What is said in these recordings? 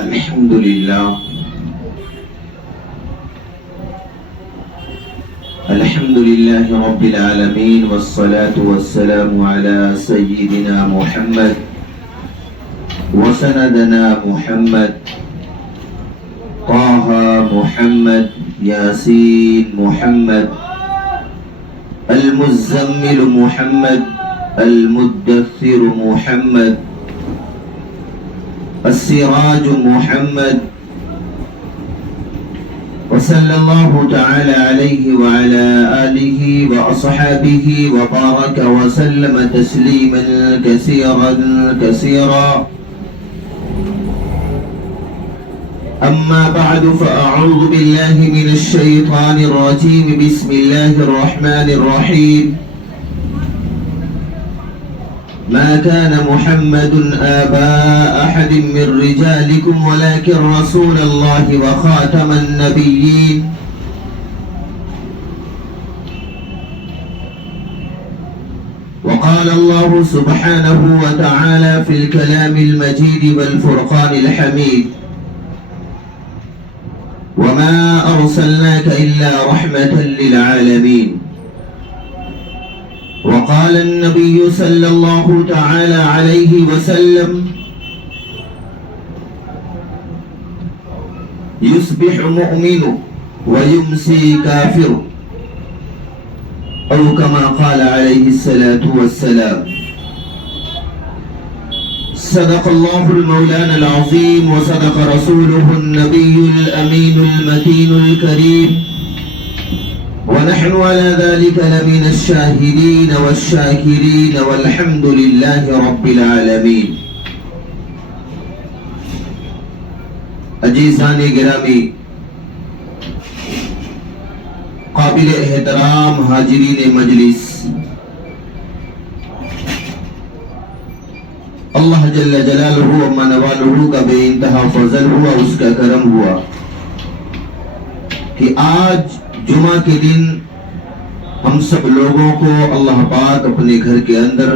الحمد لله الحمد لله رب العالمين والصلاة والسلام على سيدنا محمد وسندنا محمد طه محمد ياسين محمد المزمل محمد المدثر محمد السراج محمد وصلى الله تعالى عليه وعلى آله وأصحابه وبارك وسلم تسليما كثيرا أما بعد فأعوذ بالله من الشيطان الرجيم بسم الله الرحمن الرحيم ما كان محمد آباء أحد من رجالكم ولكن رسول الله وخاتم النبيين وقال الله سبحانه وتعالى في الكلام المجيد والفرقان الحميد وما أرسلناك إلا رحمة للعالمين وقال النبي صلى الله تعالى عليه وسلم يصبح مؤمن ويمسي كافر أو كما قال عليه الصلاة والسلام صدق الله المولانا العظيم وصدق رسوله النبي الأمين المتين الكريم ونحن على ذلك لمن الشاهدين والشاكرين والحمد لله رب العالمين. عزیزان گرامی، قابل احترام حاضرین مجلس، اللہ جل جلالہ و منوالہ کا بے انتہا فضل ہوا، اس کا کرم ہوا کہ آج جمعہ کے دن ہم سب لوگوں کو اللہ پاک اپنے گھر کے اندر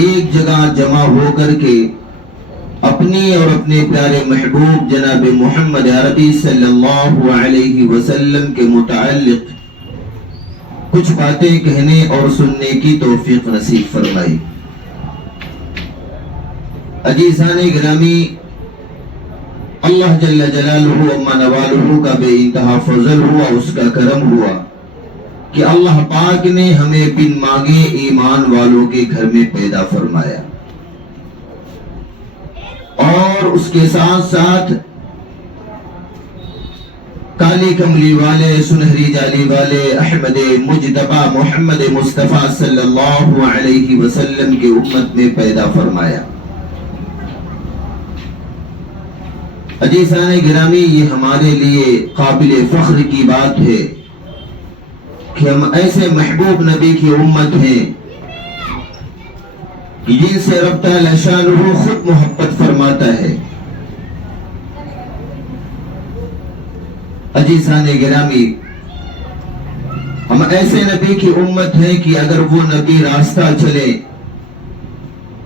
ایک جگہ جمع ہو کر کے اپنی اور اپنے پیارے محبوب جناب محمد عربی صلی اللہ علیہ وسلم کے متعلق کچھ باتیں کہنے اور سننے کی توفیق نصیب فرمائی. عزیزان گرامی، اللہ جل جلالہ و منوالہ کا بے انتہا فضل ہوا، اس کا کرم ہوا کہ اللہ پاک نے ہمیں بن مانگے ایمان والوں کے گھر میں پیدا فرمایا، اور اس کے ساتھ ساتھ کالی کملی والے، سنہری جالی والے احمد مجتبی محمد مصطفیٰ صلی اللہ علیہ وسلم کے امت میں پیدا فرمایا. عزیزان گرامی، یہ ہمارے لیے قابل فخر کی بات ہے کہ ہم ایسے محبوب نبی کی امت ہیں جن سے رب تعالی شانہ خود محبت فرماتا ہے. عزیزان گرامی، ہم ایسے نبی کی امت ہیں کہ اگر وہ نبی راستہ چلے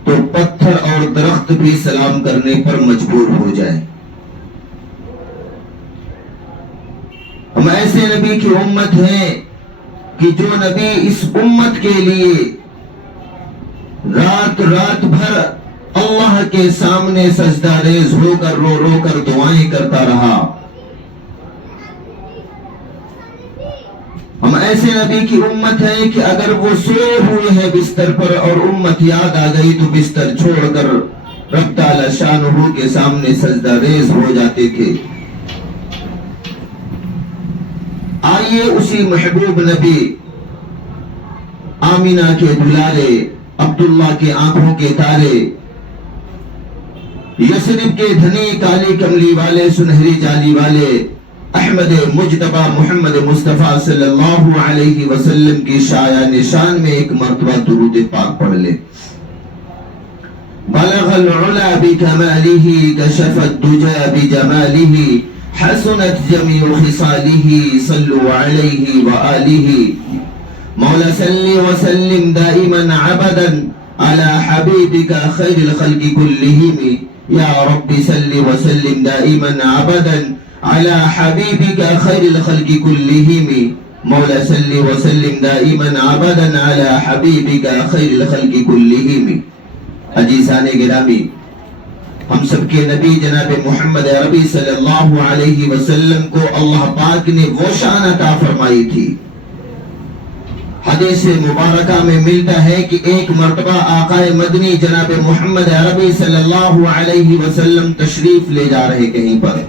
تو پتھر اور درخت بھی سلام کرنے پر مجبور ہو جائے. ہم ایسے نبی کی امت ہیں کہ جو نبی اس امت کے لیے رات بھر اللہ کے سامنے سجدہ ریز ہو کر رو رو کر دعائیں کرتا رہا. ہم ایسے نبی کی امت ہیں کہ اگر وہ سوئے ہوئے ہیں بستر پر اور امت یاد آ گئی تو بستر چھوڑ کر رب تعالی شانہ کے سامنے سجدہ ریز ہو جاتے تھے. آئیے اسی محبوب نبی، آمینہ کے دلالے، عبداللہ کے آنکھوں کے تارے، یثرب کے دھنی، کالی کملی والے، سنہری جالی والے احمد مجتبی محمد مصطفیٰ صلی اللہ علیہ وسلم کی شایع نشان میں ایک مرتبہ درود پاک پڑھ لے. بلغ العلا بکمالہ کشف الدجى بجمالہ حسنت جميع خصاله صلوا عليه وآله. مولا صل وسلم دائما عبدا على حبيبك خير الخلق كلهم یا رب صل وسلم دائما ابدا على حبیبک خیر الخلق کلہم مولا صل وسلم دائما ابدا على حبیبک خیر الخلق کلہم۔ عزیزان گرامی، ہم سب کے نبی جناب محمد عربی صلی اللہ علیہ وسلم کو اللہ پاک نے وہ شان عطا فرمائی تھی۔ حدیث مبارکہ میں ملتا ہے کہ ایک مرتبہ آقا مدنی جناب محمد عربی صلی اللہ علیہ وسلم تشریف لے جا رہے کہیں پر،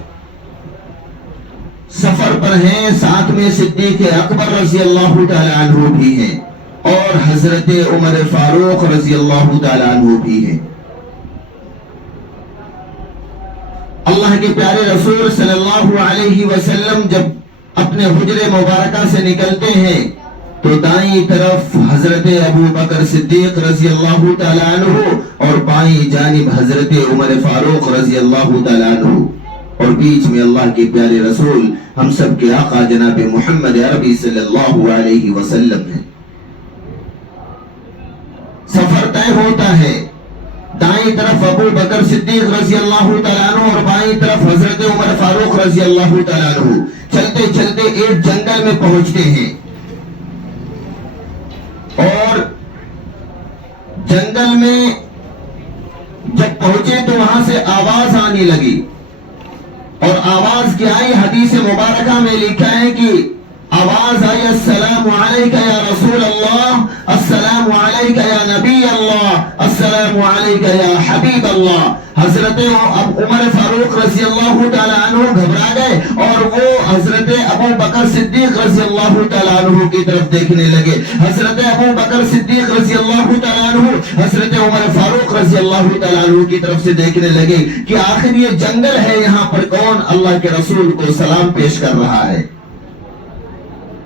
سفر پر ہیں، ساتھ میں صدیق اکبر رضی اللہ تعالی عنہ بھی ہیں اور حضرت عمر فاروق رضی اللہ تعالی عنہ بھی ہیں۔ اللہ کے پیارے رسول صلی اللہ علیہ وسلم جب اپنے حجرے مبارکہ سے نکلتے ہیں تو دائیں طرف حضرت ابو بکر صدیق رضی اللہ تعالی عنہ اور بائیں جانب حضرت عمر فاروق رضی اللہ تعالی عنہ، اور بیچ میں اللہ کے پیارے رسول ہم سب کے آقا جناب محمد عربی صلی اللہ علیہ وسلم ہیں۔ سفر طے ہوتا ہے، دائیں طرف ابو بکر صدیق رضی اللہ تعالیٰ عنہ اور بائیں طرف حضرت عمر فاروق رضی اللہ تعالیٰ عنہ۔ چلتے چلتے ایک جنگل میں پہنچتے ہیں اور جنگل میں جب پہنچے تو وہاں سے آواز آنے لگی، اور آواز کیا آئی؟ حدیث مبارکہ میں لکھا ہے کہ آواز آئی السلام علیکہ یا رسول اللہ، السلام علیکہ یا نبی اللہ، السلام علیکہ یا حبیب اللہ۔ حضرت عمر فاروق رضی اللہ تعالیٰ عنہ گھبرا گئے اور وہ حضرت ابو بکر صدیق رضی اللہ تعالیٰ عنہ کی طرف دیکھنے لگے۔ حضرت ابو بکر صدیق رضی اللہ تعالیٰ عنہ حضرت عمر فاروق رضی اللہ تعالیٰ عنہ کی طرف سے دیکھنے لگے کہ آخر یہ جنگل ہے، یہاں پر کون اللہ کے رسول کو سلام پیش کر رہا ہے؟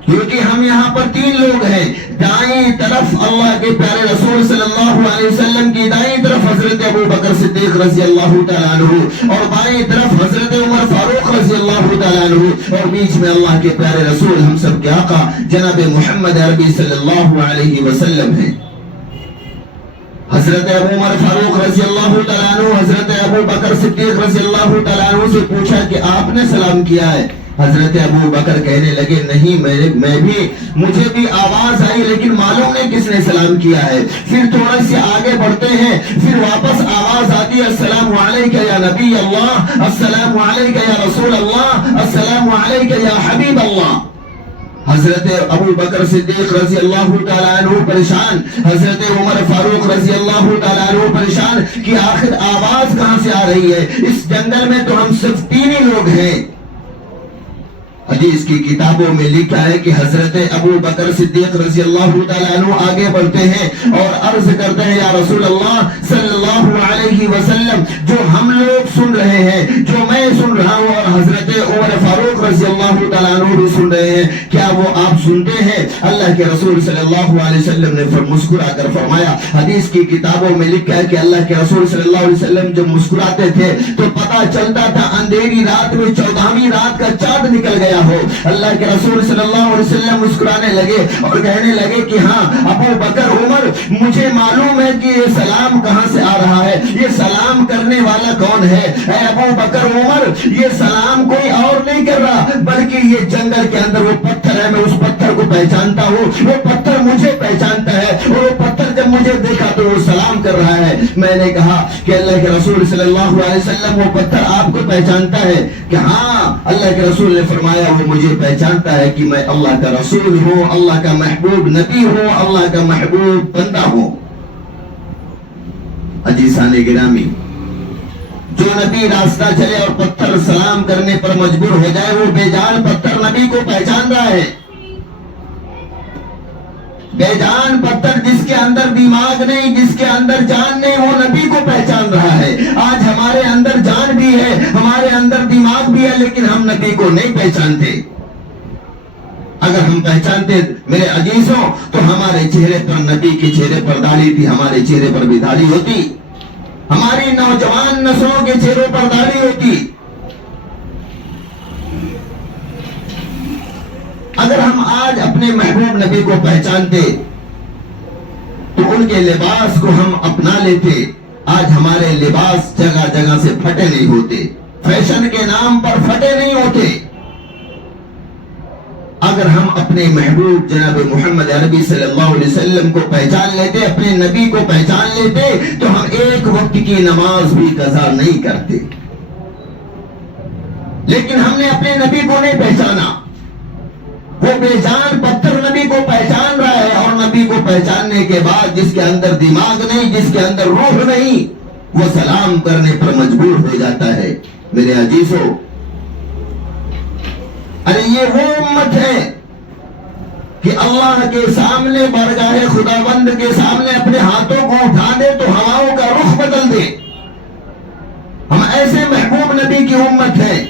کیونکہ ہم یہاں پر تین لوگ ہیں، دائیں طرف اللہ کے پیارے رسول صلی اللہ علیہ وسلم کی دائیں طرف حضرت ابو بکر صدیق رضی اللہ تعالیٰ عنہ اور بائیں طرف حضرت عمر فاروق رضی اللہ تعالیٰ عنہ، اور بیچ میں اللہ کے پیارے رسول ہم سب کے آقا جناب محمد عربی صلی اللہ علیہ وسلم ہیں۔ حضرت ابو عمر فاروق رضی اللہ تعالیٰ عنہ حضرت ابو بکر صدیق رضی اللہ تعالیٰ عنہ سے پوچھا کہ آپ نے سلام کیا ہے؟ حضرت ابو بکر کہنے لگے نہیں، مجھے بھی آواز آئی لیکن معلوم نہیں کس نے سلام کیا ہے۔ پھر تھوڑا سے آگے بڑھتے ہیں، پھر واپس آواز آتی ہے السلام علیکہ یا نبی اللہ، السلام علیکہ یا رسول اللہ، السلام علیکہ یا حبیب اللہ۔ حضرت ابو بکر صدیق رضی اللہ تعالیٰ عنہ پریشان، حضرت عمر فاروق رضی اللہ تعالیٰ عنہ پریشان کہ آخر آواز کہاں سے آ رہی ہے؟ اس جنگل میں تو ہم صرف تین ہی لوگ ہیں۔ حدیث کی کتابوں میں لکھا ہے کہ حضرت ابو بکر صدیق رضی اللہ تعالیٰ عنہ آگے بڑھتے ہیں اور عرض کرتے ہیں یا رسول اللہ صلی اللہ علیہ وسلم، جو ہم لوگ سن رہے ہیں، جو میں سن رہا ہوں اور حضرت عمر فاروق رضی اللہ تعالیٰ عنہ بھی سن رہے ہیں، کیا وہ آپ سنتے ہیں؟ اللہ کے رسول صلی اللہ علیہ وسلم نے مسکرا کر فرمایا، حدیث کی کتابوں میں لکھا ہے کہ اللہ کے رسول صلی اللہ علیہ وسلم جب مسکراتے تھے تو پتہ چلتا تھا اندھیری رات میں 14ویں رات کا چاند نکل گیا ہو۔ اللہ کے رسول صلی اللہ علیہ وسلم مسکرانے لگے اور کہنے لگے کہ ہاں ابو بکر عمر، مجھے معلوم ہے کہ یہ سلام کہاں سے آ رہا ہے، یہ سلام کرنے والا کون ہے؟ اے ابو بکر عمر، یہ سلام کوئی اور نہیں کر رہا بلکہ یہ جنگل کے اندر وہ پتھر ہے، میں اس پتھر کو پہچانتا ہوں، وہ پتھر مجھے پہچانتا ہے، اور وہ پتھر جب مجھے دیکھا تو وہ سلام کر رہا ہے۔ میں نے کہا کہ اللہ کے رسول صلی اللہ علیہ وسلم وہ پتھر آپ کو پہچانتا ہے؟ کہ ہاں۔ اللہ کے رسول نے فرمایا وہ مجھے پہچانتا ہے کہ میں اللہ کا رسول ہوں، اللہ کا محبوب نبی ہوں، اللہ کا محبوب بندہ ہوں۔ عزیزان گرامی، جو نبی راستہ چلے اور پتھر سلام کرنے پر مجبور ہو جائے، وہ بے جان پتھر نبی کو پہچان رہا ہے۔ بے جان پتھر جس کے اندر دماغ نہیں، جس کے اندر جان نہیں، وہ نبی کو پہچان رہا ہے۔ آج ہمارے اندر جان بھی ہے، ہمارے اندر دماغ بھی ہے، لیکن ہم نبی کو نہیں پہچانتے۔ اگر ہم پہچانتے میرے عزیزوں تو ہمارے چہرے پر، نبی کے چہرے پر داڑھی تھی، ہمارے چہرے پر بھی داڑھی ہوتی، ہماری نوجوان نسلوں کے چہروں پر داڑھی ہوتی۔ اگر ہم آج اپنے محبوب نبی کو پہچانتے تو ان کے لباس کو ہم اپنا لیتے، آج ہمارے لباس جگہ جگہ سے پھٹے نہیں ہوتے، فیشن کے نام پر پھٹے نہیں ہوتے۔ اگر ہم اپنے محبوب جناب محمد عربی صلی اللہ علیہ وسلم کو پہچان لیتے، اپنے نبی کو پہچان لیتے، تو ہم ایک وقت کی نماز بھی قضا نہیں کرتے۔ لیکن ہم نے اپنے نبی کو نہیں پہچانا۔ وہ بے جان پتھر نبی کو پہچان رہا ہے، اور نبی کو پہچاننے کے بعد جس کے اندر دماغ نہیں، جس کے اندر روح نہیں، وہ سلام کرنے پر مجبور ہو جاتا ہے۔ میرے عزیزو، ارے یہ وہ امت ہے کہ اللہ کے سامنے بارگاہ خداوند کے سامنے اپنے ہاتھوں کو اٹھا دے تو ہواؤں کا رخ بدل دے۔ ہم ایسے محبوب نبی کی امت ہے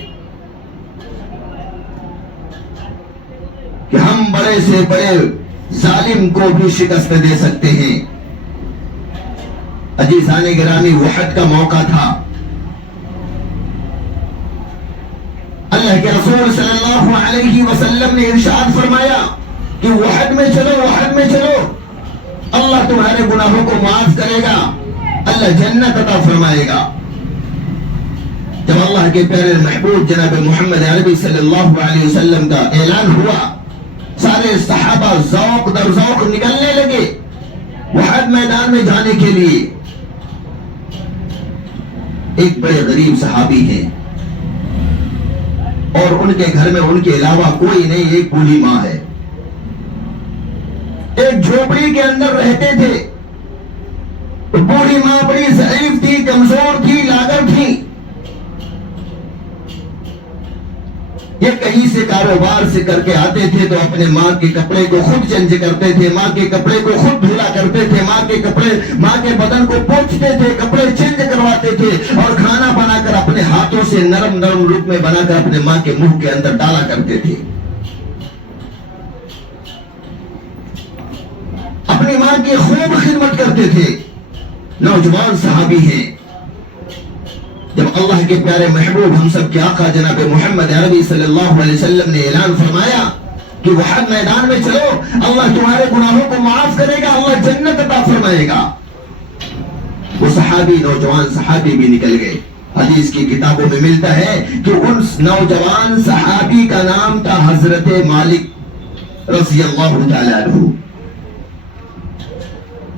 کہ ہم بڑے سے بڑے ظالم کو بھی شکست دے سکتے ہیں۔ عزیزان گرامی، وحد کا موقع تھا۔ اللہ کے رسول صلی اللہ علیہ وسلم نے ارشاد فرمایا کہ وحد میں چلو، وحد میں چلو، اللہ تمہارے گناہوں کو معاف کرے گا، اللہ جنت عطا فرمائے گا۔ جب اللہ کے پیارے محبوب جناب محمد عربی صلی اللہ علیہ وسلم کا اعلان ہوا، سارے صحابہ ذوق در ذوق نکلنے لگے وحد میدان میں جانے کے لیے۔ ایک بڑے غریب صحابی ہیں، اور ان کے گھر میں ان کے علاوہ کوئی نہیں، ایک بوڑھی ماں ہے۔ ایک جھوپڑی کے اندر رہتے تھے۔ بوڑھی ماں بڑی ضعیف تھی، کمزور تھی، لاغر تھی۔ یہ کہیں سے کاروبار سے کر کے آتے تھے تو اپنے ماں کے کپڑے کو خود چینج کرتے تھے، ماں کے کپڑے کو خود دھلا کرتے تھے، ماں کے بدن کو پوچھتے تھے، کپڑے چینج کرواتے تھے، اور کھانا بنا کر اپنے ہاتھوں سے نرم نرم روپ میں بنا کر اپنے ماں کے منہ کے اندر ڈالا کرتے تھے۔ اپنی ماں کی خوب خدمت کرتے تھے۔ نوجوان صحابی ہیں۔ جب اللہ کے پیارے محبوب ہم سب کے آقا جناب محمد عربی صلی اللہ علیہ وسلم نے اعلان فرمایا کہ وحد میدان میں چلو، اللہ تمہارے گناہوں کو معاف کرے گا، اللہ جنت عطا فرمائے گا، وہ صحابی، نوجوان صحابی بھی نکل گئے۔ حدیث کی کتابوں میں ملتا ہے کہ ان نوجوان صحابی کا نام تھا حضرت مالک رضی اللہ تعالی عنہ۔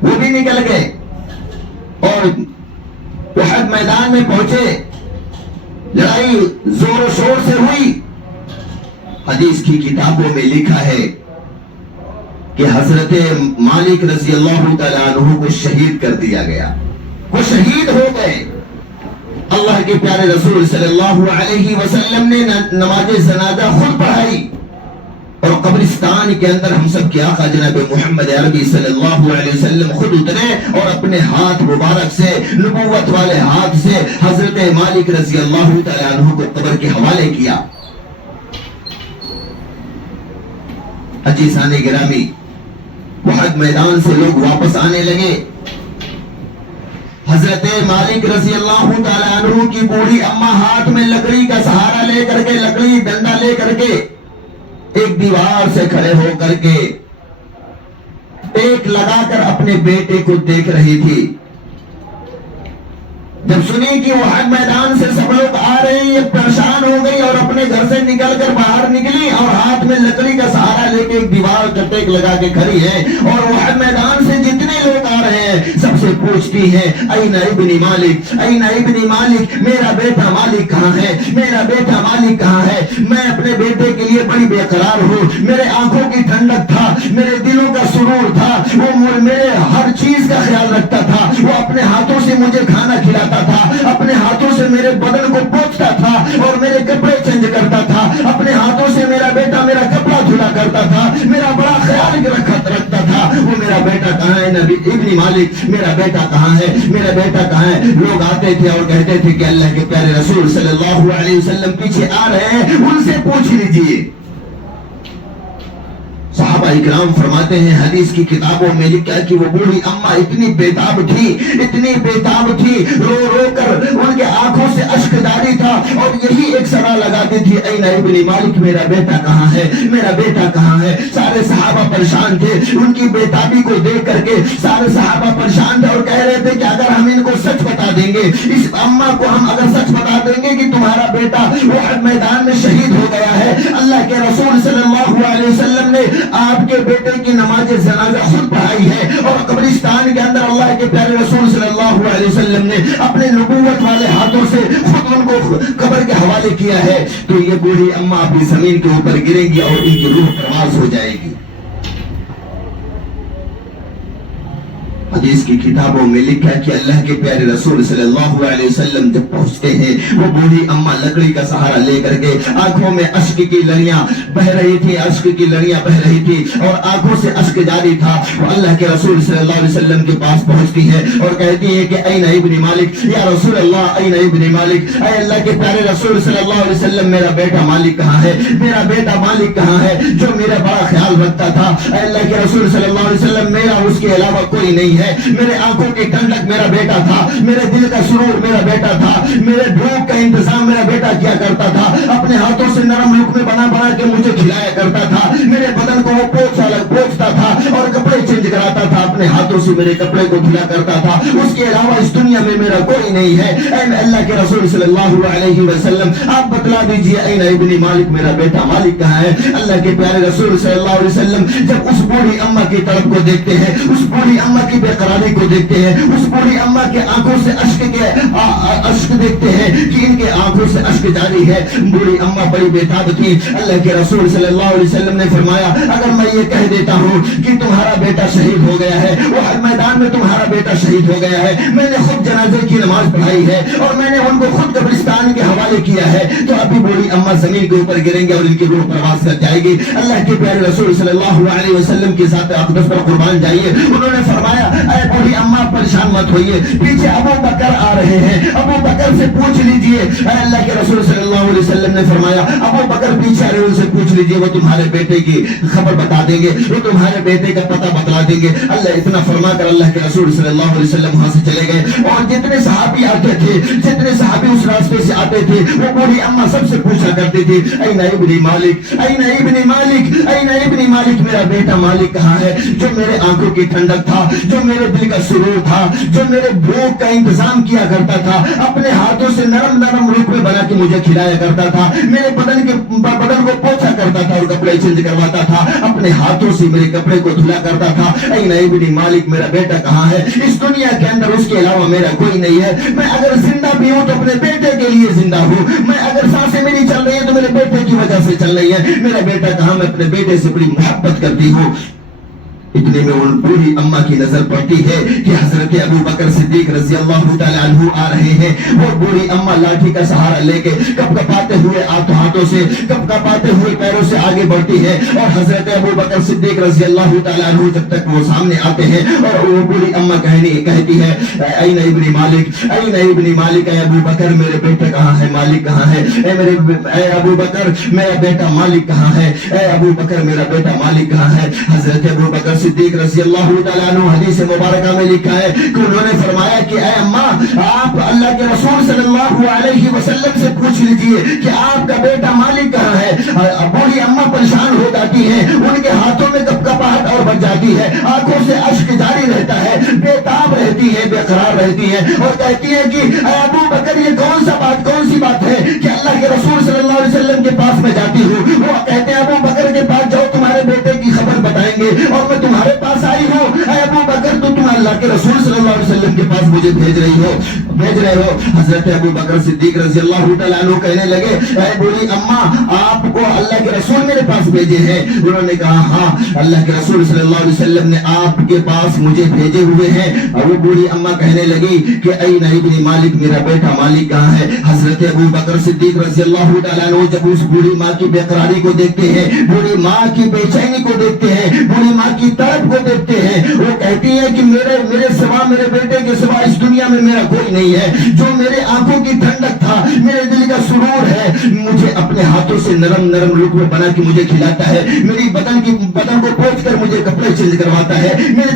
وہ بھی نکل گئے اور احد میدان میں پہنچے۔ لڑائی زور و شور سے ہوئی۔ حدیث کی کتابوں میں لکھا ہے کہ حضرت مالک رضی اللہ تعالیٰ عنہ کو شہید کر دیا گیا، وہ شہید ہو گئے۔ اللہ کے پیارے رسول صلی اللہ علیہ وسلم نے نماز جنازہ خود پڑھائی، اور قبرستان کے اندر ہم سب کے آقا جناب محمد عربی صلی اللہ علیہ وسلم خود اترے اور اپنے ہاتھ مبارک سے، نبوت والے ہاتھ سے حضرت مالک رضی اللہ تعالیٰ عنہ کو قبر کے حوالے کیا۔ عزیزان گرامی، وحد میدان سے لوگ واپس آنے لگے۔ حضرت مالک رضی اللہ تعالیٰ عنہ کی بوڑھی اماں ہاتھ میں لکڑی کا سہارا لے کر کے، لکڑی ڈنڈا لے کر کے ایک دیوار سے کھڑے ہو کر کے ٹیک لگا کر اپنے بیٹے کو دیکھ رہی تھی۔ جب سنی کہ وحد میدان سے سب لوگ آ رہے ہیں، یہ پریشان ہو گئی اور اپنے گھر سے نکل کر باہر نکلی اور ہاتھ میں لکڑی کا سہارا لے کے ایک دیوار کا ٹیک لگا کے کھڑی ہے، اور وحد میدان سے جتنے لوگ آ رہے ہیں سب سے پوچھتی ہے، این ابن مالک، این ابن مالک، میرا بیٹا مالک کہاں ہے، میرا بیٹا مالک کہاں ہے؟ میں اپنے بیٹے کے لیے بڑی بے قرار ہوں، میرے آنکھوں کی ٹھنڈک تھا، میرے دلوں کا سرور تھا، وہ میرے ہر چیز کا خیال رکھتا تھا، وہ اپنے ہاتھوں سے مجھے کھانا کھلاتا تھا، اپنے ہاتھوں سے میرے بدن کو پوچھتا تھا اور میرے کپڑے چینج کرتا تھا، اپنے ہاتھوں سے میرا بیٹا میرا کپڑا دھلا کرتا تھا، میرا بڑا خیال رکھتا تھا۔ وہ میرا بیٹا کہاں ہے نبی ابن مالک، میرا بیٹا کہاں ہے، میرا بیٹا کہاں ہے؟ لوگ آتے تھے اور کہتے تھے کہ اللہ کے پیارے رسول صلی اللہ علیہ وسلم پیچھے آ رہے ہیں، ان سے پوچھ لیجئے۔ صحابہ اکرام فرماتے ہیں، حدیث کی کتابوں میں لکھا ہے کہ وہ بوڑھی اماں اتنی بیتاب تھی، اتنی بیتاب تھی، رو رو کر ان کے آنکھوں سے اشک جاری تھا، اور یہی ایک صدا لگاتی تھی، این ابن مالک، میرا بیٹا کہاں ہے، میرا بیٹا کہاں ہے؟ سارے صحابہ پریشان تھے، ان کی بیتابی کو دیکھ کر کے سارے صحابہ پریشان تھے اور کہہ رہے تھے کہ اگر ہم ان کو سچ دیں گے. اس اما کو ہم اگر سچ بتا دیں گے کہ تمہارا بیٹا احد میدان میں شہید ہو گیا ہے, اللہ کے رسول صلی اللہ علیہ وسلم نے آپ کے بیٹے کی نماز جنازہ خود پڑھائی ہے, اور قبرستان کے اندر اللہ کے پیارے رسول صلی اللہ علیہ وسلم نے اپنے نبوت والے ہاتھوں سے خود ان کو قبر کے حوالے کیا ہے, تو یہ بوڑھی اما اپنی زمین کے اوپر گریں گی اور ان کی روح پرواز ہو جائے گی. حدیث کی کتابوں میں لکھا کہ اللہ کے پیارے رسول صلی اللہ علیہ وسلم جب پہنچتے ہیں, وہ بوڑھی اما لکڑی کا سہارا لے کر کے آنکھوں میں اشک کی لڑیاں بہ رہی تھی, اشک کی لڑیاں بہ رہی تھی اور آنکھوں سے اشک جاری تھا. وہ اللہ کے رسول صلی اللہ علیہ وسلم کے پاس پہنچتی ہے اور کہتی ہے کہ این ابن مالک, یا رسول اللہ این ابن مالک, اے اللہ کے پیارے رسول صلی اللہ علیہ وسلم میرا بیٹا مالک کہاں ہے, میرا بیٹا مالک کہاں ہے جو میرا بڑا خیال رکھتا تھا. اے اللہ کے رسول صلی اللہ علیہ وسلم میرا اس کے علاوہ کوئی نہیں ہے, میرے آنکھوں کی ٹھنڈک میرا بیٹا تھا, میرے دل کا سرور میرا بیٹا تھا, میرے بھوک کا انتظام میرا بیٹا کیا کرتا تھا, اپنے ہاتھوں سے نرم لقمے بنا بنا کے مجھے کھلایا کرتا تھا, میرے بدن کو وہ پوچھتا تھا اور کپڑے چینج کراتا تھا, اپنے ہاتھوں سے میرے کپڑے کو دھلا کرتا تھا, اس کے علاوہ اس دنیا میں میرا کوئی نہیں ہے. اے اللہ کے رسول صلی اللہ علیہ وسلم آپ بتلا دیجئے این ابن مالک, میرا بیٹا مالک کہاں ہے. اللہ کے پیارے رسول صلی اللہ علیہ وسلم جب اس بوڑھی اما کی طرف کو دیکھتے ہیں, اس بوڑھی اما کی بے قراری کو دیکھتے ہیں, اس بوڑھی اما کے آنکھوں سے اشک دیکھتے ہیں کہ ان کے آنکھوں سے اشک جاری ہے. بوڑھی اما بڑی بےتاب تھی. اللہ کے رسول صلی اللہ علیہ وسلم نے فرمایا اگر میں یہ کہہ دیتا ہوں کہ تمہارا بیٹا شہید ہو گیا ہے, وہ ہر میدان میں تمہارا بیٹا شہید ہو گیا ہے, میں نے خود جنازے کی نماز پڑھائی ہے اور میں نے ان کو خود قبرستان کے حوالے کیا ہے, تو ابھی بوڑھی اما زمین کے اوپر گریں گے اور ان کی روح پرواز کر جائے گی. اللہ کے پیارے رسول صلی اللہ علیہ وسلم کی ذات اقدس پر قربان جائیے, انہوں نے فرمایا اے بوڑھی اما پریشان مت ہوئیے, پیچھے ابو بکر آ رہے ہیں, ابو بکر سے پوچھ لیجئے. اللہ کے رسول صلی اللہ علیہ وسلم نے فرمایا ابو بکر پیچھے آ رہے ہیں, ان سے پوچھ لیجئے, وہ تمہارے بیٹے کی خبر بتا دیں گے, وہ تمہارے بیٹے کا پتہ بتلا دیں گے. اللہ اتنا فرما کر اللہ کے رسول صلی اللہ علیہ وسلم وہاں سے چلے گئے, اور جتنے صحابی آتے تھے, جتنے صحابی اس راستے سے آتے تھے, وہ بوڑھی اما سب سے پوچھا کرتے تھے این ابن مالک, این ابن مالک, این ابن مالک, میرا بیٹا مالک کہاں ہے جو میرے آنکھوں کی ٹھنڈک تھا, جو میرے دل کا سرور تھا, جو میرے بھوک کا انتظام کیا کرتا تھا, اپنے ہاتھوں سے نرم نرم لقمے بنا کے مجھے کھلایا کرتا تھا, میرے بدن کو پوچھا کرتا تھا اور کپڑے چینج کرواتا تھا, اپنے ہاتھوں سے میرے کپڑے کو دھلا کرتا تھا. این ابن مالک, میرا بیٹا کہاں ہے, اس دنیا کے اندر اس کے علاوہ میرا کوئی نہیں ہے, میں اگر زندہ بھی ہوں تو اپنے بیٹے کے لیے زندہ ہوں, میں اگر سانسیں میری چل رہی ہیں تو میرے بیٹے کی وجہ سے چل رہی ہے, میرا بیٹا کہاں, میں اپنے بیٹے سے بڑی محبت کرتی ہوں. اتنے میں ان بوڑھی اما کی نظر پڑتی ہے کہ حضرت ابو بکر صدیق رضی اللہ تعالی عنہ آ رہے ہیں. وہ بوڑھی اما لاٹھی کا سہارا لے کے کپ کپاتے ہوئے ہاتھوں سے کپ کپاتے ہوئے پیروں سے آگے بڑھتی ہے, اور حضرت ابو بکر صدیق رضی اللہ تعالی عنہ جب تک وہ سامنے آتے ہیں, اور وہ بوڑھی اما کہتی ہے این ابن مالک, این ابن مالک, اے ابو بکر میرے بیٹے کہاں ہے, مالک کہاں ہے, اے ابو بکر میرا بیٹا مالک کہاں ہے, اے ابو بکر میرا بیٹا مالک کہاں ہے. حضرت ابو بکر صدیق رضی اللہ تعالیٰ عنہ حدیث مبارکہ میں لکھا ہے کہ انہوں نے فرمایا کہ اے اماں, آپ اللہ کے رسول صلی اللہ علیہ وسلم سے پوچھ لیجئے کہ آپ کا بیٹا مالک کہاں ہے. بوڑھی اماں پریشان ہو جاتی ہیں, ان کے ہاتھوں میں کپکپاہٹ اور بڑھ جاتی ہے, آنکھوں سے اشک جاری رہتا ہے, بےتاب رہتی ہے, بے قرار رہتی ہے, اور کہتی ہے کہ اے ابو بکر یہ کون سی بات ہے کہ اللہ کے رسول صلی اللہ علیہ وسلم کے پاس میں جاتی ہوں. وہ کہتے ہیں ابو بکر کے پاس جاؤ, تمہارے بیٹے کی خبر بتائیں گے, اور میں تمہارے پاس آئی ہوں. اے ابو بکر تو تم اللہ کے رسول صلی اللہ علیہ وسلم کے پاس مجھے بھیج رہے ہو. حضرت ابو بکر صدیق رضی اللہ تعالیٰ عنہ کہنے لگے اے بوڑھی اماں, آپ کو اللہ کے رسول میرے پاس بھیجے ہیں. انہوں نے کہا ہاں, اللہ کے رسول صلی اللہ علیہ وسلم نے آپ کے پاس مجھے بھیجے ہوئے ہیں. اور وہ بوڑھی اماں کہنے لگی کہ این ابن مالک, میرا بیٹا مالک کہاں ہے. حضرت ابو بکر صدیق رضی اللہ تعالیٰ عنہ جب اس بوڑھی ماں کی بے قراری کو دیکھتے ہیں, بوڑھی ماں کی بے چینی کو دیکھتے ہیں, بوڑھی ماں کی طرف کو دیکھتے ہیں, وہ کہتی ہے کہ میرے سوا, میرے بیٹے کے سوا اس دنیا میں میرا کوئی نہیں ہے, جو میرے آنکھوں کی ٹھنڈک تھا, میرے دل کا سرور ہے, مجھے اپنے ہاتھوں سے نرم نرم لقمے بنا کے مجھے کھلاتا ہے, میری بدن کو پوچھ کر مجھے کپڑے چینج کرواتا ہے, میرے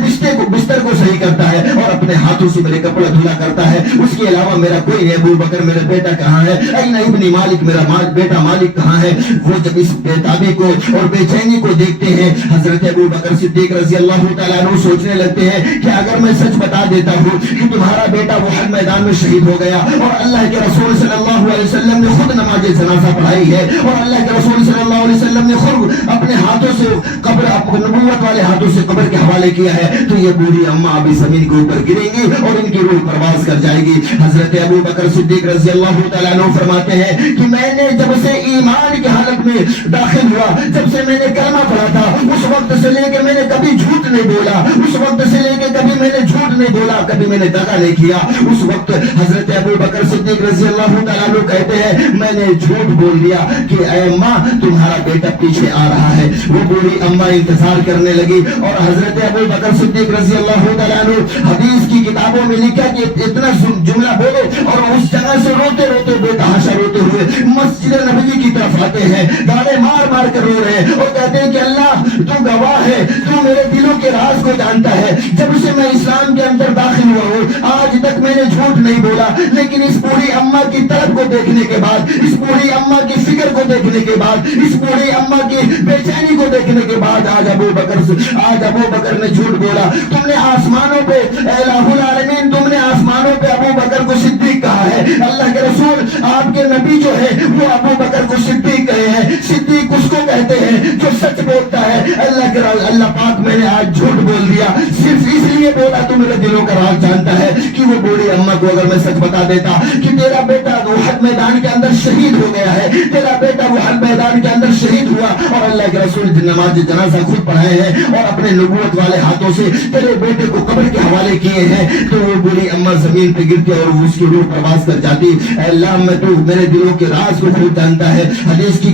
بستر کو صحیح کرتا ہے, اور اپنے ہاتھوں سے میرے کپڑے دھلا کرتا ہے, اس کے علاوہ میرا کوئی نہیں. ابو بکر میرا بیٹا کہاں ہے, این ابن مالک, میرا بیٹا مالک کہاں ہے. وہ جب اس بےتابی کو اور بے چینی کو دیکھتے ہیں, حضرت ابو بکر صدیق رضی اللہ تعالیٰ عنہ سوچنے لگتے ہیں کہ اگر میں سچ بتا دیتا ہوں کہ تمہارا بیٹا احد میدان میں شہید ہو گیا اور اللہ کے رسول صلی اللہ علیہ وسلم نے خود نماز جنازہ پڑھائی ہے اور اللہ کے رسول صلی اللہ علیہ وسلم نے خود اپنے ہاتھوں سے قبر نبوت والے ہاتھوں سے قبر کے حوالے کیا ہے، تو یہ بوڑھی اماں ابھی زمین کے اوپر گریں گی اور ان کی روح پرواز کر جائے گی۔ حضرت ابو بکر صدیق رضی اللہ تعالیٰ عنہ فرماتے ہیں کہ میں نے جب سے ایمان کی حالت میں داخل ہوا، جب سے میں نے کلمہ پڑھا تھا، اس وقت سے لے کے میں نے کبھی جھوٹ نہیں بولا، اس وقت سے لے کے کبھی میں نے جھوٹ نہیں بولا، کبھی میں نے دغا نہیں کیا۔ اس وقت حضرت ابو بکر صدیق رضی اللہ تعالیٰ عنہ کہتے ہیں میں نے جھوٹ بول دیا کہ اے اماں تمہارا بیٹا پیچھے آ رہا ہے۔ وہ بوڑھی اماں انتظار کرنے لگی اور حضرت ابو بکر صدیق رضی اللہ تعالیٰ عنہ حدیث کی کتابوں میں لکھا کہ اتنا جملہ بولے اور اس جگہ سے روتے روتے بے تحاشا روتے ہوئے مسجد نبوی کی طرف آتے ہیں، گاڑے مار مار کر رو رہے ہیں اور کہتے ہیں کہ اللہ تو گواہ ہے، تو میرے دلوں کے راز کو جانتا ہے، جب سے میں اسلام کے اندر داخل ہوا ہوں آج تک میں نے جھوٹ نہیں بولا، لیکن اس بوڑھی اماں کی طلب کو دیکھنے کے بعد، اس بوڑھی اماں کی فکر کو دیکھنے کے بعد، اس بوڑھی اماں کی بے چینی کو دیکھنے کے بعد آج ابو بکر نے جھوٹ بولا۔ تم نے آسمانوں پہ اے الہ العالمین، تم نے آسمانوں پہ ابو بکر کو صدیق کہا ہے، اللہ کے رسول آپ کے نبی جو ہے وہ ابو بکر کو صدیق کہے ہیں۔ صدیق اس کو کہتے ہیں جو سچ بولتا ہے۔ اللہ پاک میں نے آج جھوٹ بول دیا، صرف اس لیے بولا تو میرے دلوں کا راز جانتا ہے کہ وہ بوڑھی اماں کو اگر میں سچ بتا دیتا کہ تیرا بیٹا احد میدان کے اندر شہید ہو گیا ہے، تیرا بیٹا احد میدان کے اندر شہید ہوا اور اللہ کے رسول نماز جنازہ خود پڑھائے ہیں اور اپنے نبوت والے ہاتھوں سے تیرے بیٹے کو قبر کے حوالے کیے ہیں، تو وہ بوڑھی اماں زمین پہ گرتی اور اس کی روح پرواز کر جاتی۔ اے اللہ میں تو میرے دلوں کے راز کو خود جانتا ہے۔ حدیث کی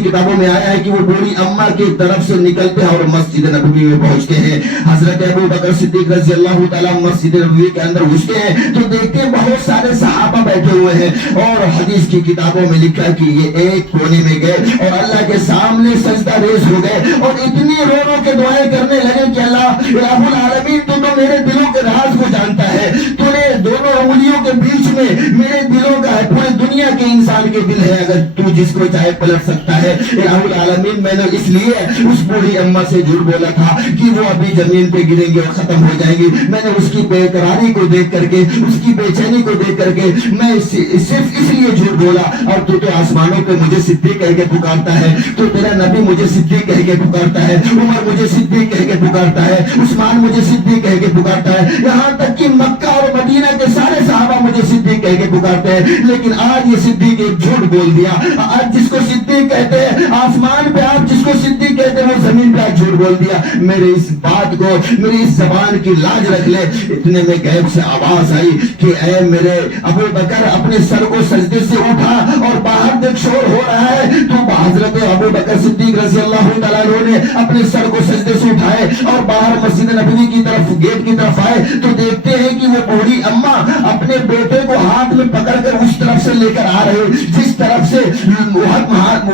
کتابوں میں آیا ہے کہ وہ بوڑھی اماں کی طرف سے نکلتے ہیں اور مسجد نبوی میں پہنچتے ہیں۔ حضرت ابو بکر صدیق رضی اللہ تعالیٰ مسجد نبوی کے اندر گھستے ہیں تو دیکھتے ہیں بہت سارے صحابہ بیٹھے ہوئے ہیں اور حدیث کی کتابوں میں لکھا کہ یہ ایک کونے میں گئے اور اللہ کے سامنے سجدہ ریز ہو گئے اور اتنی رو رو کے دعائیں کرنے لگے کہ اللہ الہ العالمین تو میرے دلوں کے راز کو جانتا ہے، تو نے دونوں انگلیوں کے بیچ میں میرے دلوں کا ہے، پورے دنیا کے انسان کے دل ہے، اگر تو جس کو چاہے پلٹ سکتا ہے۔ الہ العالمین میں نے اس لیے اس بوڑھی اماں سے جھوٹ بولا تھا کہ وہ ابھی زمین پہ گریں گے اور ختم ہو جائیں گی، میں نے اس کی بے قراری کو دیکھ کر کے، اس کی بے چینی کو دیکھ کر کے میں صرف اس لیے جھوٹ بولا۔ اور تو آسمانوں پہ مجھے صدیق کہہ کے پکارتا ہے، تو تیرا نبی مجھے صدیق کہہ کے پکارتا ہے، عمر مجھے صدیق کہہ کے پکارتا ہے، عثمان مجھے صدیق کہہ کے پکارتا ہے، یہاں تک کہ مکہ اور مدینہ کے سارے صحابہ مجھے صدیق کہہ کے پکارتے ہیں، لیکن آج یہ صدیق ایک جھوٹ بول دیا۔ آج جس کو صدیق کہتے ہیں آسمان پہ، آپ جس کو صدیق کہتے ہیں وہ زمین پہ جھوٹ بول دیا۔ میرے اس بات کو، میری اس زبان کی لاج رکھ لے۔ اتنے میں غیب سے آواز آئی کہ اے میرے ابو بکر اپنے سر کو سجدے سے اٹھا اور باہر دیکھ شور ہو رہا ہے۔ تو حضرت ابو بکر صدیق رضی اللہ تعالیٰ عنہ نے اپنے سر کو سجدے سے اٹھائے اور باہر مسجد نبوی کی طرف گیٹ کی طرف آئے تو دیکھتے ہیں کہ وہ بوڑھی اماں اپنے بیٹے کو ہاتھ میں پکڑ کر اس طرف سے لے کر آ رہے، جس طرف سے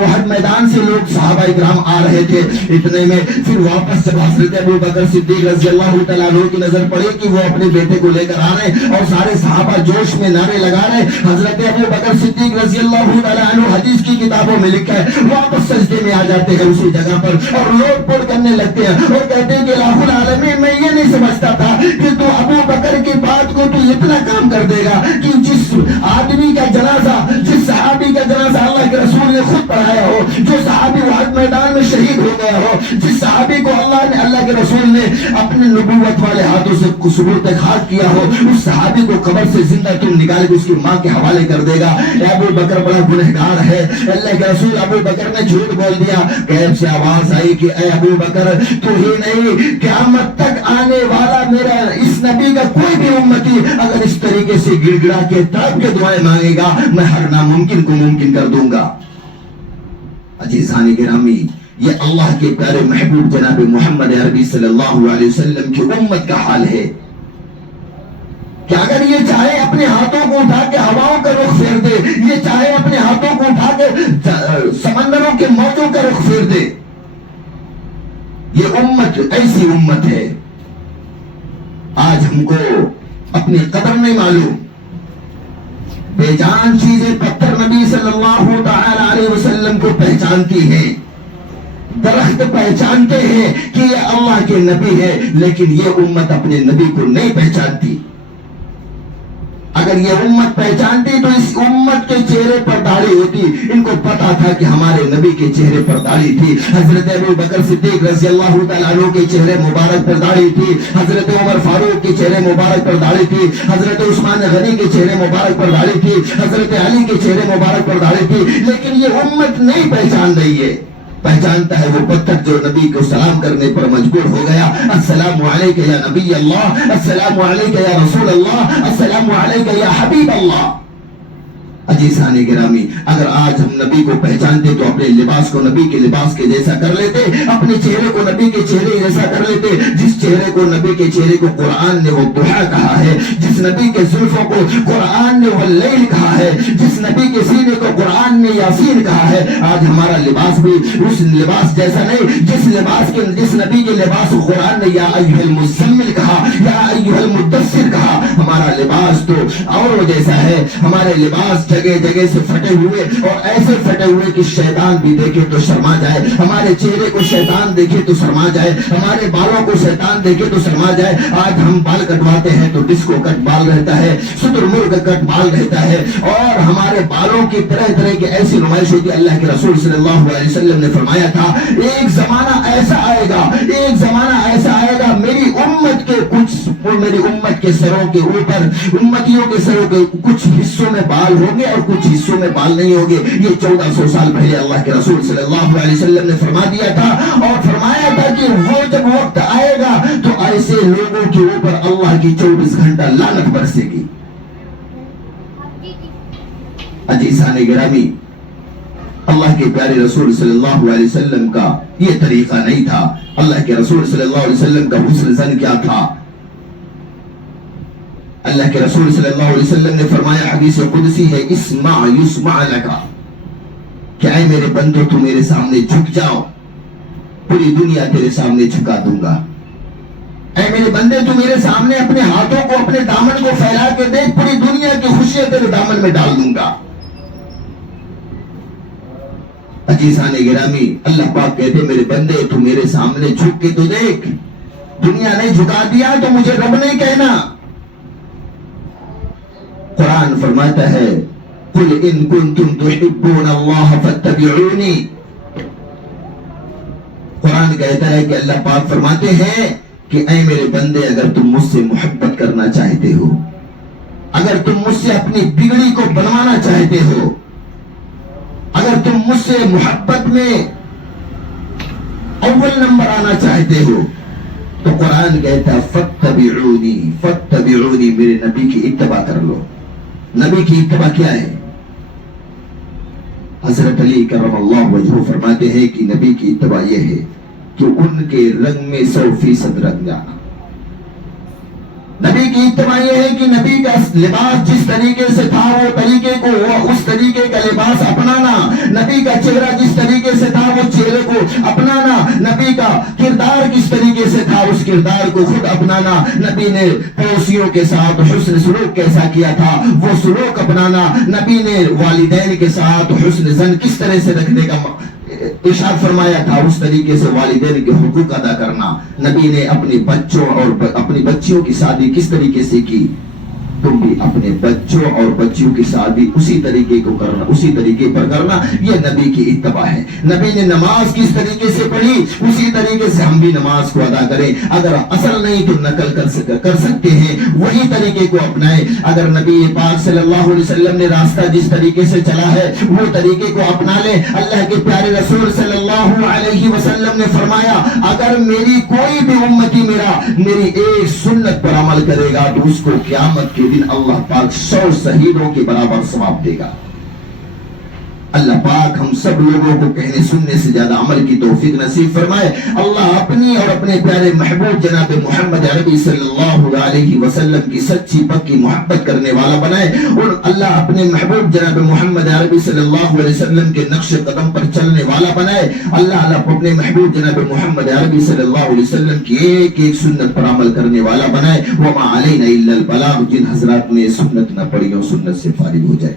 احد میدان سے لوگ صحابہ اکرام آ رہے تھے۔ اتنے میں پھر واپس جب حضرت ابو بکر صدیق رضی اللہ تعالیٰ عنہ کی نظر پڑی کہ وہ اپنے بیٹے کو لے کر آ رہے اور سارے صحابہ جوش میں نعرے لگا رہے، حضرت ابو بکر صدیق رضی اللہ تعالیٰ عنہ حدیث کی کتابوں میں لکھا ہے واپس سجدے میں آ جاتے ہیں اسی جگہ پر اور لوٹ پوٹ کرنے لگتے ہیں اور کہتے ہیں کہ الہ العالمین میں یہ نہیں سمجھتا تھا کہ تو ابو بکر کی بات کو تو اتنا کام کر دے گا کہ جس آدمی کا جنازہ، جس صحابی کا جنازہ اللہ کے رسول نے خود پڑھایا ہو، جو صحابی احد میدان میں شہید ہو گیا ہو، جس صحابی کو اللہ کے رسول نے اپنے نبوت والے ہاتھوں سے سپرد خاک کیا ہو، اس صحابی کو قبر سے زندہ تم نکال کے اس کی ماں کے حوالے کر دے گا۔ ابو بکر بڑا گنہگار ہے، اللہ کے رسول ابو بکر نے جھوٹ بول دیا۔ غیب سے آواز آئی کہ اے ابو بکر تو ہی نہیں، قیامت تک آنے والا میرا اس نبی کا کوئی بھی امتی اگر اس طریقے سے گڑ گڑا کے تڑپ کے دعائیں مانگے گا میں ہر ناممکن کو ممکن کر دوں گا۔ عزیزان گرامی، یہ اللہ کے پیارے محبوب جناب محمد عربی صلی اللہ علیہ وسلم کی امت کا حال ہے کہ اگر یہ چاہے اپنے ہاتھوں کو اٹھا کے ہواؤں کا رخ پھیر دے، یہ چاہے اپنے ہاتھوں کو اٹھا کے سمندروں کے موجوں کا رخ پھیر دے، یہ امت ایسی امت ہے۔ آج ہم کو اپنی قدر نہیں معلوم، بے جان چیزیں پتھر نبی صلی اللہ تعالی علیہ وسلم کو پہچانتی ہیں، درخت پہچانتے ہیں کہ یہ اللہ کے نبی ہے، لیکن یہ امت اپنے نبی کو نہیں پہچانتی۔ اگر یہ امت پہچانتی تو اس امت کے چہرے پر داڑھی ہوتی۔ ان کو پتا تھا کہ ہمارے نبی کے چہرے پر داڑھی تھی۔ حضرت ابو بکر صدیق رضی اللہ تعالیٰ عنہ کے چہرے مبارک پر داڑھی تھی، حضرت عمر فاروق کے چہرے مبارک پر داڑھی تھی، حضرت عثمان غنی کے چہرے مبارک پر داڑھی تھی، حضرت علی کے چہرے مبارک پر داڑھی تھی، لیکن یہ امت نہیں پہچان رہی ہے۔ پہچانتا ہے وہ پتھر جو نبی کو سلام کرنے پر مجبور ہو گیا۔ السلام علیکہ یا نبی اللہ، السلام علیکہ یا رسول اللہ، السلام علیکہ یا حبیب اللہ۔ عزیزان گرامی، اگر آج ہم نبی کو پہچانتے تو اپنے لباس کو نبی کے لباس کے جیسا کر لیتے، اپنے چہرے کو نبی کے چہرے جیسا کر لیتے۔ جس چہرے کو نبی کے چہرے کو قرآن نے وہ ضحیٰ کہا ہے، جس نبی کے زلفوں کو قرآن نے واللیل کہا ہے، جس نبی کے سینے کو قرآن نے یاسین کہا ہے، آج ہمارا لباس بھی اس لباس جیسا نہیں جس نبی کے لباس کو قرآن نے یا ایھا المزمل کہا، یا ایھا المدثر کہا۔ ہمارا لباس تو اور جیسا ہے، ہمارے لباس جگہ جگہ سے پھٹے ہوئے، اور ایسے پھٹے ہوئے کہ شیطان بھی دیکھے تو شرما جائے۔ ہمارے چہرے کو شیطان دیکھے تو شرما جائے، ہمارے بالوں کو شیطان دیکھے تو شرما جائے۔ آج ہم بال کٹواتے ہیں تو ڈسکو کٹ بال رہتا ہے، شتر مرغ کٹ بال رہتا ہے، اور ہمارے بالوں کی طرح طرح کی ایسی نمائش ہوتی ہے۔ اللہ کے رسول صلی اللہ علیہ وسلم نے فرمایا تھا، ایک زمانہ ایسا آئے گا، ایک زمانہ ایسا آئے گا، میری امت کے سروں کے اوپر، امتیوں کے سروں کے کچھ حصوں میں بال ہوں گے اور کچھ حصوں میں بال نہیں ہوں گے۔ یہ 1400 سال پہلے اللہ کے رسول صلی اللہ علیہ وسلم نے فرما دیا تھا، اور فرمایا تھا کہ وہ جب وقت آئے گا تو ایسے لوگوں کے اوپر اللہ کی 24 گھنٹہ لعنت برسے گی۔ عزیزان گرامی، اللہ کے پیارے رسول صلی اللہ علیہ وسلم کا یہ طریقہ نہیں تھا۔ اللہ کے رسول صلی اللہ علیہ وسلم کا حسن زن کیا تھا؟ اللہ کے رسول صلی اللہ علیہ وسلم نے فرمایا، حدیث قدسی ہے، اسمع یسمع لکا، کہ اے میرے بندو تو میرے سامنے جھک جاؤ، پوری دنیا تیرے سامنے جھکا دوں گا۔ اے میرے بندے تو میرے سامنے اپنے ہاتھوں کو، اپنے دامن کو پھیلا کے دیکھ، پوری دنیا کی خوشیاں تیرے دامن میں ڈال دوں گا۔ عزیزان گرامی، اللہ پاک کہتے میرے بندے تو میرے سامنے جھک کے تو دیکھ، دنیا نے جھکا دیا تو مجھے رب نہیں کہنا۔ قرآن فرماتا ہے، قل ان کنتم تحبون اللہ فاتبعونی۔ قرآن کہتا ہے کہ اللہ پاک فرماتے ہیں کہ اے میرے بندے، اگر تم مجھ سے محبت کرنا چاہتے ہو، اگر تم مجھ سے اپنی بگڑی کو بنوانا چاہتے ہو، اگر تم مجھ سے محبت میں اول نمبر آنا چاہتے ہو، تو قرآن کہتا ہے فاتبعونی، فاتبعونی، میرے نبی کی اتباع کر لو۔ نبی کی اتباع کیا ہے؟ حضرت علی کرم اللہ وجہہ فرماتے ہیں کہ نبی کی اتباع یہ ہے کہ ان کے رنگ میں 100% رنگ جانا۔ نبی کی اتباع یہ ہے کہ نبی کا لباس جس طریقے سے تھا وہ طریقے کو، وہ اس طریقے کا لباس اپنانا، نبی کا چہرہ جس طریقے سے تھا وہ چہرے کو اپنانا، نبی کا کردار کس طریقے سے تھا اس کردار کو خود اپنانا، نبی نے پڑوسیوں کے ساتھ حسن سلوک کیسا کیا تھا وہ سلوک اپنانا، نبی نے والدین کے ساتھ حسن زن کس طرح سے رکھنے کا ارشاد فرمایا تھا، اس طریقے سے والدین کے حقوق ادا کرنا، نبی نے اپنے بچوں اور اپنی بچیوں کی شادی کس طریقے سے کی، تم بھی اپنے بچوں اور بچیوں کی شادی اسی طریقے کو کرنا، اسی طریقے پر کرنا، یہ نبی کی اتباع ہے۔ نبی نے نماز کس طریقے سے پڑھی اسی طریقے سے ہم بھی نماز کو ادا کریں، اگر اصل نہیں تو نقل کر سکتے ہیں، وہی طریقے کو اپنائیں۔ اگر نبی پاک صلی اللہ علیہ وسلم نے راستہ جس طریقے سے چلا ہے وہ طریقے کو اپنا لیں۔ اللہ کے پیارے رسول صلی اللہ علیہ وسلم نے فرمایا، اگر میری کوئی بھی امتی میری ایک سنت پر عمل کرے گا تو اس کو قیامت کے دن اللہ پاک 100 شہیدوں کے برابر ثواب دے گا۔ اللہ پاک ہم سب لوگوں کو کہنے سننے سے زیادہ عمل کی توفیق نصیب فرمائے۔ اللہ اپنی اور اپنے پیارے محبوب جناب محمد عربی صلی اللہ علیہ وسلم کی سچی پکی محبت کرنے والا بنائے، اور اللہ اپنے محبوب جناب محمد عربی صلی اللہ علیہ وسلم کے نقش قدم پر چلنے والا بنائے۔ اللہ اپنے محبوب جناب محمد عربی صلی اللہ علیہ وسلم کی ایک ایک سنت پر عمل کرنے والا بنائے۔ وما علینا الا البلاغ، جن حضرات نے سنت نہ پڑھی ہو سنت سے فارغ ہو جائے۔